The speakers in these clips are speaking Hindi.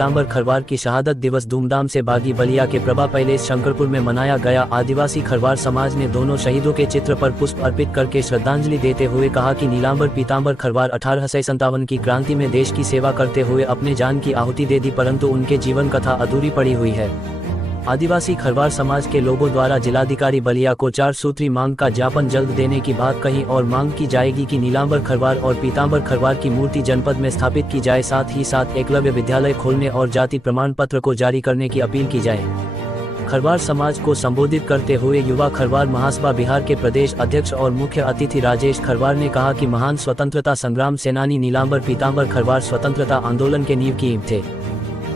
पीताम्बर खरवार की शहादत दिवस धूमधाम से बागी बलिया के प्रभा पैलेस शंकरपुर में मनाया गया। आदिवासी खरवार समाज ने दोनों शहीदों के चित्र पर पुष्प अर्पित करके श्रद्धांजलि देते हुए कहा कि नीलांबर पीताम्बर खरवार 1857 की क्रांति में देश की सेवा करते हुए अपने जान की आहुति दे दी, परंतु उनके जीवन कथा अधूरी पड़ी हुई है। आदिवासी खरवार समाज के लोगों द्वारा जिलाधिकारी बलिया को 4 सूत्री मांग का ज्ञापन जल्द देने की बात कही और मांग की जाएगी कि नीलांबर खरवार और पीताम्बर खरवार की मूर्ति जनपद में स्थापित की जाए, साथ ही साथ एकलव्य विद्यालय खोलने और जाति प्रमाण पत्र को जारी करने की अपील की जाए। खरवार समाज को संबोधित करते हुए युवा खरवार महासभा बिहार के प्रदेश अध्यक्ष और मुख्य अतिथि राजेश खरवार ने कहा कि महान स्वतंत्रता संग्राम सेनानी नीलांबर पीताम्बर खरवार स्वतंत्रता आंदोलन के नींव की थे।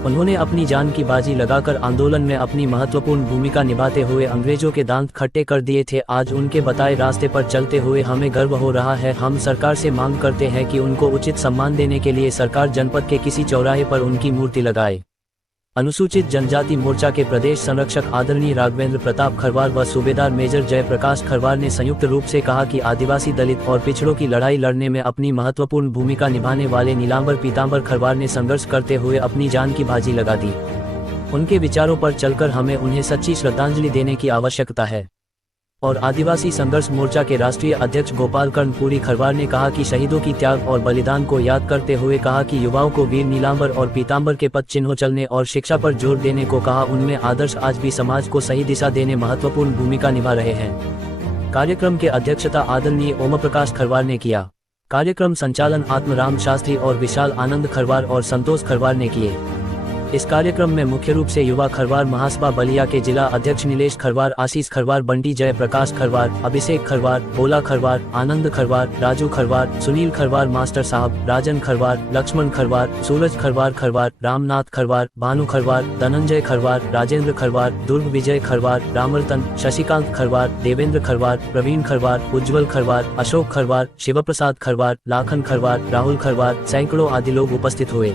उन्होंने अपनी जान की बाजी लगाकर आंदोलन में अपनी महत्वपूर्ण भूमिका निभाते हुए अंग्रेजों के दांत खट्टे कर दिए थे। आज उनके बताए रास्ते पर चलते हुए हमें गर्व हो रहा है। हम सरकार से मांग करते हैं कि उनको उचित सम्मान देने के लिए सरकार जनपद के किसी चौराहे पर उनकी मूर्ति लगाए। अनुसूचित जनजाति मोर्चा के प्रदेश संरक्षक आदरणीय राघवेंद्र प्रताप खरवार व सूबेदार मेजर जयप्रकाश खरवार ने संयुक्त रूप से कहा कि आदिवासी दलित और पिछड़ों की लड़ाई लड़ने में अपनी महत्वपूर्ण भूमिका निभाने वाले नीलांबर पीताम्बर खरवार ने संघर्ष करते हुए अपनी जान की बाजी लगा दी। उनके विचारों पर चलकर हमें उन्हें सच्ची श्रद्धांजलि देने की आवश्यकता है। और आदिवासी संघर्ष मोर्चा के राष्ट्रीय अध्यक्ष गोपाल कर्णपुरी खरवार ने कहा कि शहीदों की त्याग और बलिदान को याद करते हुए कहा कि युवाओं को वीर नीलांबर और पीताम्बर के पथ चिन्हों चलने और शिक्षा पर जोर देने को कहा। उनमें आदर्श आज भी समाज को सही दिशा देने महत्वपूर्ण भूमिका निभा रहे हैं। कार्यक्रम के अध्यक्षता आदरणीय ओम प्रकाश खरवार ने किया। कार्यक्रम संचालन आत्मराम शास्त्री और विशाल आनंद खरवार और संतोष खरवार ने किए। इस कार्यक्रम में मुख्य रूप से युवा खरवार महासभा बलिया के जिला अध्यक्ष नीलेश खरवार, आशीष खरवार, बंटी जयप्रकाश खरवार, अभिषेक खरवार, बोला खरवार, आनंद खरवार, राजू खरवार, सुनील खरवार मास्टर साहब, राजन खरवार, लक्ष्मण खरवार, सूरज खरवार, रामनाथ खरवार, भानु खरवार, धनंजय खरवार, राजेंद्र खरवार, दुर्ग विजय खरवार, रामरतन, शशिकांत खरवार, देवेंद्र खरवार, प्रवीण खरवार, उज्ज्वल खरवार, अशोक खरवार, शिवप्रसाद खरवार, लाखन खरवार, राहुल खरवार, सैकड़ों आदि लोग उपस्थित हुए।